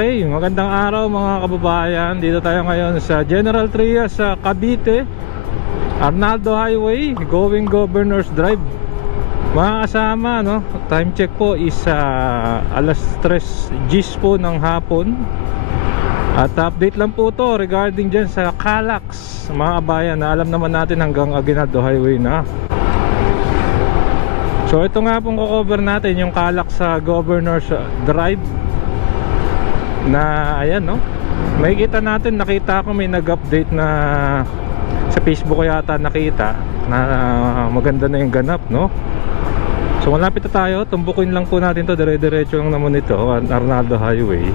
Okay, magandang araw mga kababayan. Dito tayo ngayon sa General Trias sa Cavite, Arnaldo Highway, going Governor's Drive. Mga kasama, no? Time check po is alas 3:10 po ng hapon. At update lang po to regarding dyan sa Calax, mga kabayan, na alam naman natin hanggang Aguinaldo Highway na. So ito nga pong cover natin yung Calax sa Governor's Drive na ayan, no, makikita natin, nakita ko may nag-update na sa Facebook ko yata nakita na maganda na yung ganap, no. So malapit na tayo, tumbukin lang po natin to, dire-diretso lang naman ito, Arnaldo Highway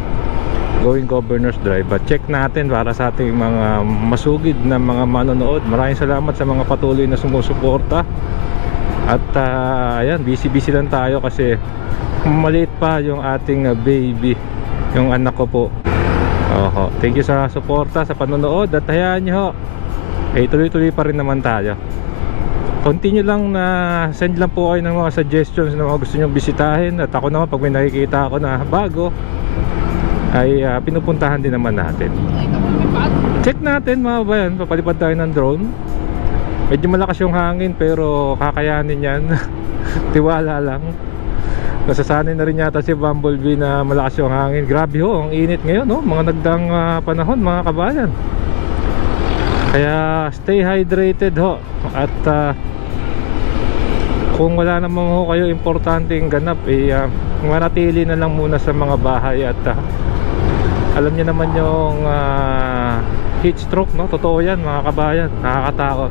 going Governor's Drive. But check natin para sa ating mga masugid na mga manonood. Maraming salamat sa mga patuloy na sumusuporta. At ayan, busy lang tayo kasi maliit pa yung ating baby, yung anak ko po. Oho, thank you sa suporta, sa panonood. At hayaan nyo, tuloy-tuloy pa rin naman tayo. Continue lang na send lang po kayo ng mga suggestions na mga gusto nyo bisitahin. At ako naman, pag may nakikita ako na bago, ay pinupuntahan din naman natin. Check natin mga bayan, papalipad tayo ng drone. Medyo malakas yung hangin pero kakayanin yan. Tiwala lang. Nasasanay na rin yata si Bumblebee na malakas yung hangin. Grabe ho, ang init ngayon, no? Mga nagdang panahon mga kabayan. Kaya stay hydrated ho. At kung wala naman ho kayo importanteng ganap, manatili na lang muna sa mga bahay. At alam niyo naman yung heat stroke, no? Totoo yan mga kabayan, nakakatakot.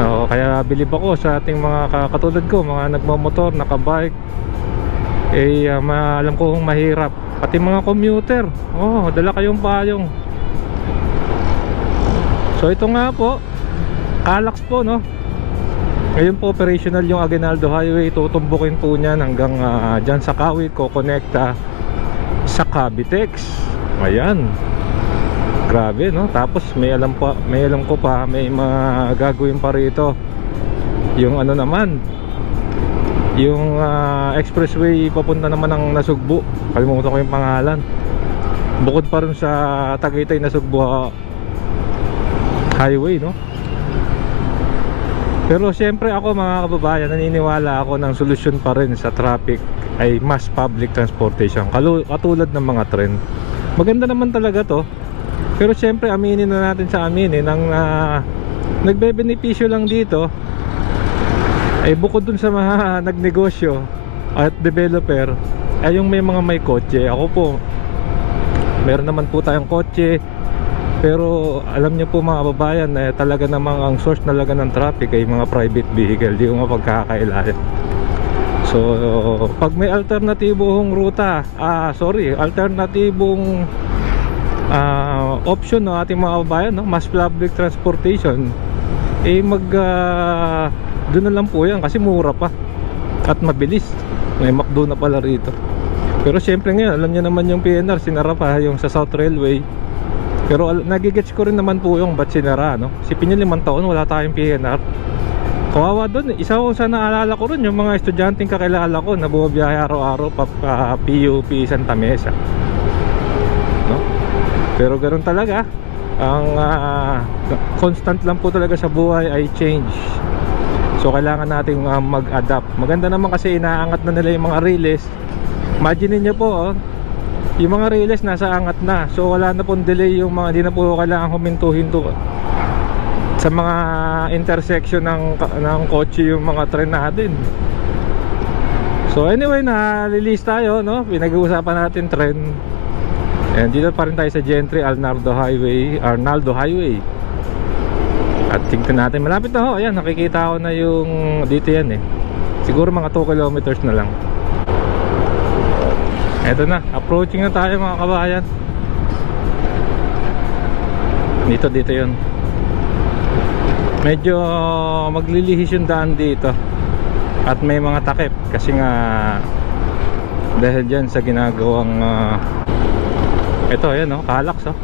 Kaya bilib ako sa ating mga katulad ko, mga nagmamotor, nakabike. Alam ko kung mahirap. Pati mga commuter, dala kayong payong. So ito nga po, Calax po, no? Ngayon po operational yung Aguinaldo Highway. Tutumbukin po niyan hanggang dyan sa Kawit, kokonekta sa Cavitex. Ayan, grabe, no? Tapos may alam ko pa, may mga gagawin pa rito. Yung ano naman, yung expressway papunta naman ng Nasugbu. Kalimutan ko yung pangalan. Bukod pa rin sa Tagaytay Nasugbu Highway, no? Pero siyempre ako mga kababayan, naniniwala ako ng solusyon pa rin sa traffic ay mass public transportation, katulad ng mga tren. Maganda naman talaga to. Pero siyempre aminin na natin sa aminin, ang nagbebenepisyo lang dito ay bukod dun sa mga nagnegosyo at developer ay yung may kotse. Ako po, meron naman po tayong kotse, pero alam niyo po mga kababayan, talaga namang ang source talaga ng traffic ay mga private vehicle. Di ko mapagkakailayan. So pag may alternatibong ruta, alternatibong option ng ating mga kababayan, no? Mass public transportation, doon na lang po yan kasi mura pa at mabilis. May McDo na pala rito. Pero syempre ngayon, alam niyo naman yung PNR sinara pa yung sa South Railway. Pero nagigets ko rin naman po yung ba't sinara, no? Sipin niyo 5 taon wala tayong PNR. Kawawa doon. Isa ko sa naalala ko rin yung mga estudyanteng kakilala ko na bumabiyahe araw-araw pa PUP Santa Mesa, no? Pero ganoon talaga. Ang constant lang po talaga sa buhay ay change. So kailangan nating mag-adapt. Maganda naman kasi inaangat na nila yung mga relays. Imagine niyo po, yung mga relays nasa angat na. So wala na pong delay yung mga, hindi na po kailangan huminto-hinto sa mga intersection ng kotse yung mga tren natin. So anyway, na-release tayo, no? Pinag-uusapan natin tren. And dito pa rin tayo sa Gentry, Arnaldo Highway. At tingnan natin, malapit na ho. Ayan, nakikita ko na yung dito yan eh. Siguro mga 2 kilometers na lang. Eto na, approaching na tayo mga kabayan. Dito yun. Medyo maglilihis yung daan dito. At may mga takip kasi nga dahil dyan sa ginagawang ito, ayan, no? Calax, oh.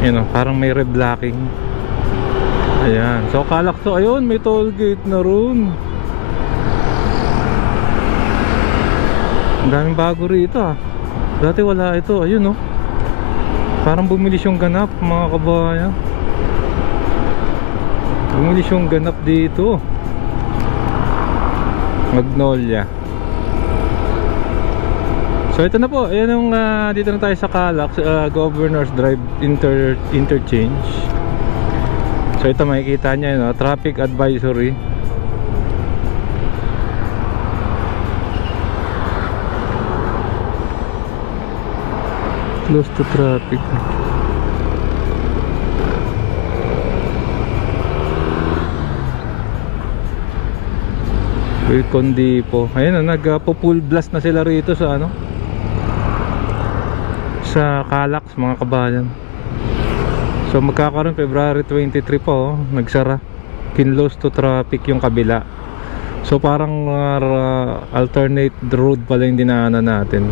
Yun, parang may reblocking. Ayan, so Calax to, ayun, may toll gate na ron. Ang daming bago rito ah. Dati wala ito, ayun oh. Parang bumilis yung ganap mga kabayan. Bumilis yung ganap dito. Magnolia. So ito na po, ayan yung dito na tayo sa Calax, Governor's Drive Interchange. So ito makikita nyo yun, traffic advisory. Close to traffic. Wilcon Depot. Ayun na, nagpo-full blast na sila rito sa ano, sa Calax mga kabayan. So magkakaroon February 23 po, nagsara. Kinlose to traffic yung kabila. So parang alternate road pala yung dinaanan natin.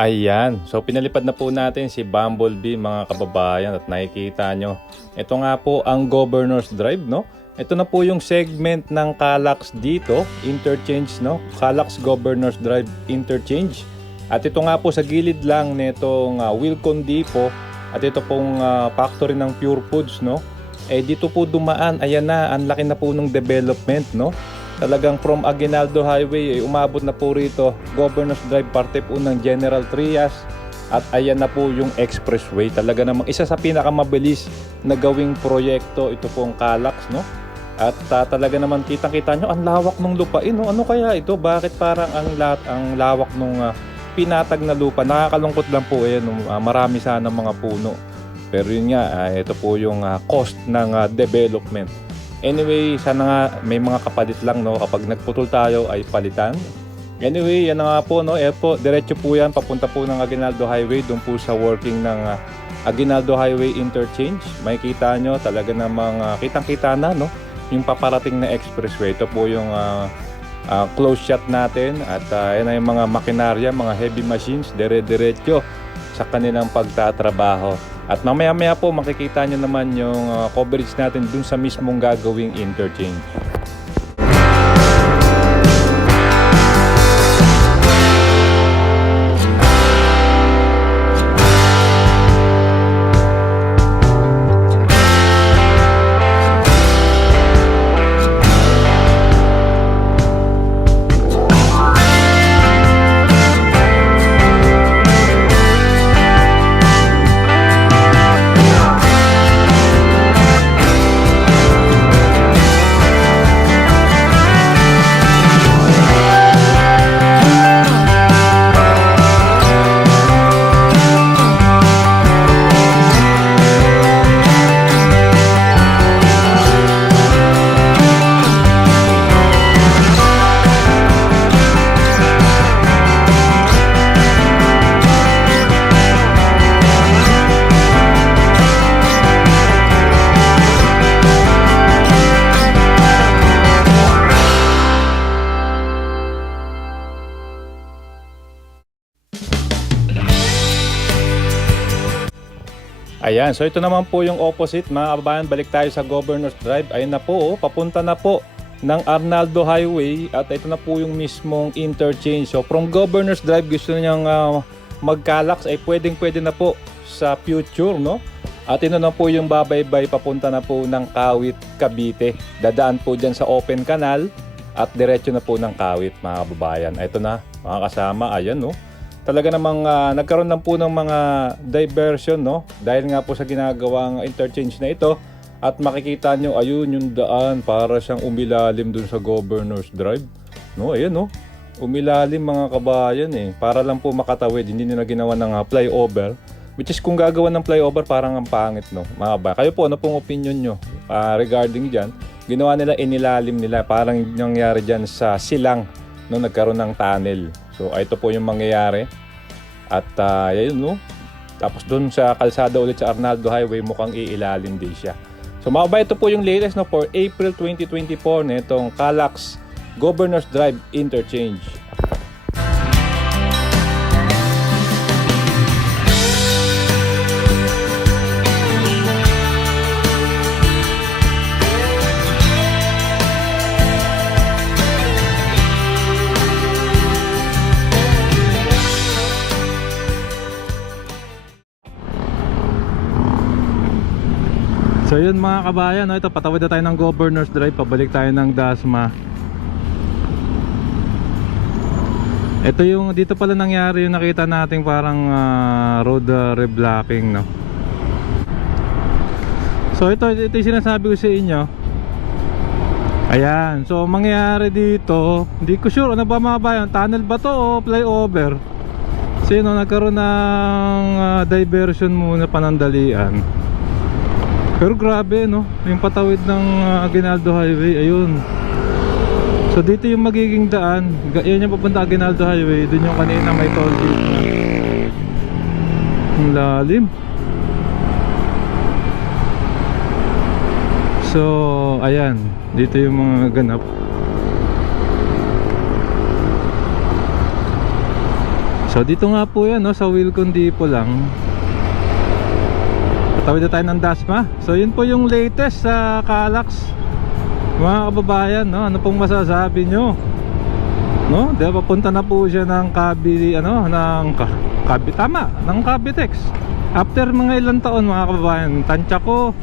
Ayan, so pinalipad na po natin si Bumblebee mga kababayan at nakikita nyo. Ito nga po ang Governor's Drive, no? Ito na po yung segment ng Calax dito, interchange, no? Calax Governor's Drive Interchange. At ito nga po sa gilid lang nitong Wilcon Depot at ito pong factory ng Pure Foods, no? Eh dito po dumaan, ayan na, ang laki na po ng development, no? Talagang from Aguinaldo Highway ay umabot na po rito Governor's Drive, parte po ng General Trias. At ayan na po yung expressway. Talaga namang isa sa pinakamabilis na gawing proyekto ito pong Calax, no? At talaga naman kitang-kita nyo ang lawak ng lupain, no? Ano kaya ito? Bakit parang ang lawak ng pinatag na lupa? Nakakalungkot lang po marami sana mga puno. Pero yun nga, ito po yung cost ng development. Anyway, sana nga may mga kapalit lang, no? Kapag nagputol tayo ay palitan. Anyway, yan na nga po, no? Po, diretso po yan, papunta po ng Aguinaldo Highway, doon po sa working ng Aguinaldo Highway Interchange. Makikita nyo, talaga namang kitang-kita na, no? Yung paparating na expressway. Ito po yung close shot natin. At yan na yung mga makinarya, mga heavy machines, dire-diretso sa kanilang pagtatrabaho. At mamaya-maya po makikita nyo naman yung coverage natin dun sa mismong gagawing interchange. Ayan, so ito naman po yung opposite mga kababayan, balik tayo sa Governor's Drive. Ayun na po, papunta na po ng Arnaldo Highway at ito na po yung mismong interchange. So from Governor's Drive gusto niyang mag-Calax ay pwedeng-pwede na po sa future, no? At ito na po yung babaybay papunta na po ng Kawit, Cavite. Dadaan po dyan sa open canal at diretso na po ng Kawit mga kababayan. Ito na mga kasama, ayan, no? Talaga namang nagkaroon lang po ng mga diversion, no? Dahil nga po sa ginagawang interchange na ito. At makikita nyo, ayun yung daan para siyang umilalim dun sa Governor's Drive, no? Ayun, no? Umilalim mga kabayan para lang po makatawid. Hindi nila ginawa ng flyover. Which is kung gagawa ng flyover parang ang pangit, no? Mga kabayan, kayo po, ano pong opinion nyo regarding dyan? Ginawa nila, inilalim nila. Parang nangyari dyan sa silang, no? Nagkaroon ng tunnel. So ito po yung mangyayari. At yun, no? Tapos dun sa kalsada ulit sa Arnaldo Highway, mukhang iilalim din siya. So mga kabayan, ito po yung latest, no, for April 2024 nitong Calax Governor's Drive Interchange. yun mga kabayan, no? Ito patawid na tayo ng Governor's Drive, pabalik tayo ng Dasma. Ito yung dito pala nangyari yung nakita nating parang road reblocking, no? So ito yung sinasabi ko sa inyo. Ayan, so mangyayari dito, hindi ko sure ano ba mga bayan, tunnel ba to o flyover? Kasi no, nagkaroon ng diversion muna panandalian. Pero grabe, no, yung patawid ng Aguinaldo Highway, ayun. So dito yung magiging daan, yan yung papunta Aguinaldo Highway, dun yung kanina may toll gate na. Ang lalim. So ayan, dito yung mga ganap. So dito nga po yan, no, sa Wilcon Depot lang. Patawid na tayo ng Dasma. So yun po yung latest sa Calax. Mga kababayan, no, ano pong masasabi nyo? No, diba papunta na po siya ng Cavite, ano, ng Cavite, tama, ng Cavitex. After mga ilang taon mga kababayan, tansya ko,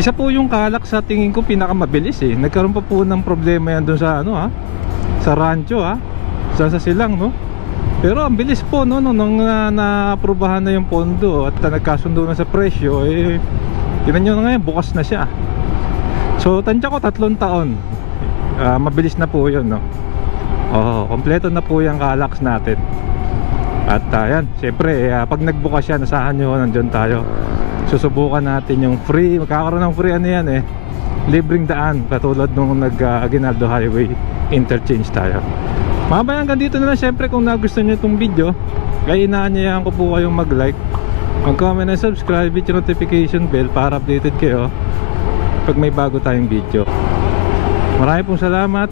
isa po yung Calax sa tingin ko pinakamabilis eh. Nagkaroon pa po ng problema yan dun sa ano ha, sa rancho ha, sa silang, no. Pero ang bilis po no, nung na-aprobahan na yung pondo at nagkasundo na sa presyo, eh tingnan nyo na ngayon, bukas na siya. So tansya ko 3 taon, mabilis na po yun, no. Kompleto na po yung Calax natin. At yan, syempre pag nagbukas yan, nasahan nyo, nandyan tayo. Susubukan natin yung free, magkakaroon ng free ano yan eh, libreng daan, katulad nung Aguinaldo Highway interchange tayo. Mamaya hanggang dito na lang. Syempre kung nagustuhan nyo itong video, kaya inaanyayahan ko po kayong mag-like, mag-comment and subscribe, with yung notification bell para updated kayo pag may bago tayong video. Marami pong salamat.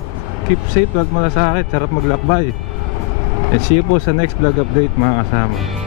Keep safe, huwag malasakit, sarap maglakbay. And see you po sa next vlog update mga kasama.